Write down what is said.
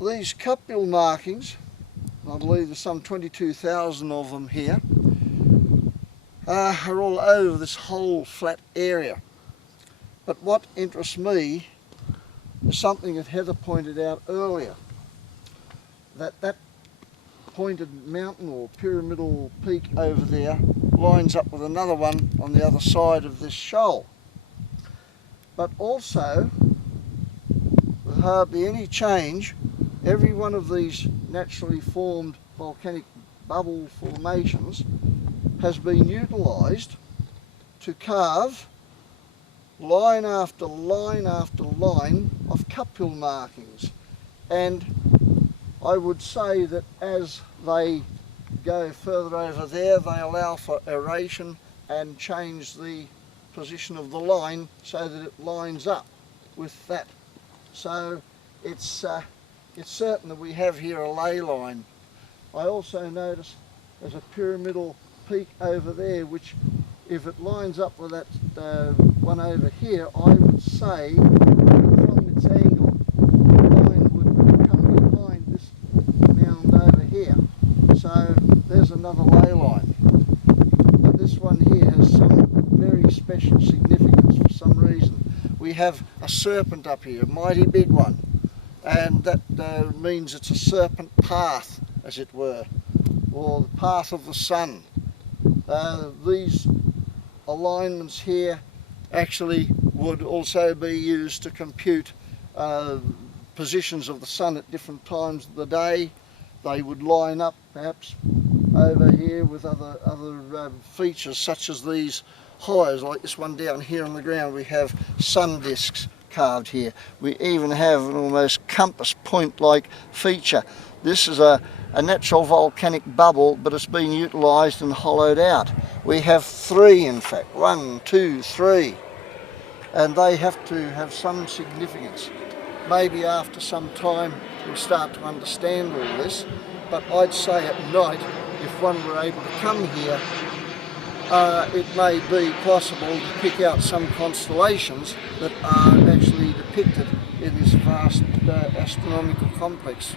these cup-bill markings, I believe there's some 22,000 of them here, are all over this whole flat area. But what interests me is something that Heather pointed out earlier, that pointed mountain or pyramidal peak over there lines up with another one on the other side of this shoal. But also, with hardly any change, every one of these naturally formed volcanic bubble formations has been utilised to carve line after line after line of cup-hill markings. And I would say that as they go further over there, they allow for aeration and change the position of the line so that it lines up with that. So it's certain that we have here a ley line. I also notice there's a pyramidal peak over there, which if it lines up with that one over here, I would say from its angle the line would come behind this mound over here. So there's another ley line. But this one here has some very special significance for some reason. We have a serpent up here, a mighty big one, and that means it's a serpent path, as it were, or the path of the sun. These alignments here actually would also be used to compute positions of the sun at different times of the day. They would line up perhaps over here with other features such as these hollows, like this one down here on the ground. We have sun discs carved here. We even have an almost compass point like feature. This is a natural volcanic bubble, but it's been utilised and hollowed out. We have three, in fact, 1, 2, 3, and they have to have some significance. Maybe after some time we'll start to understand all this, but I'd say at night, if one were able to come here, it may be possible to pick out some constellations that are actually depicted in this vast astronomical complex.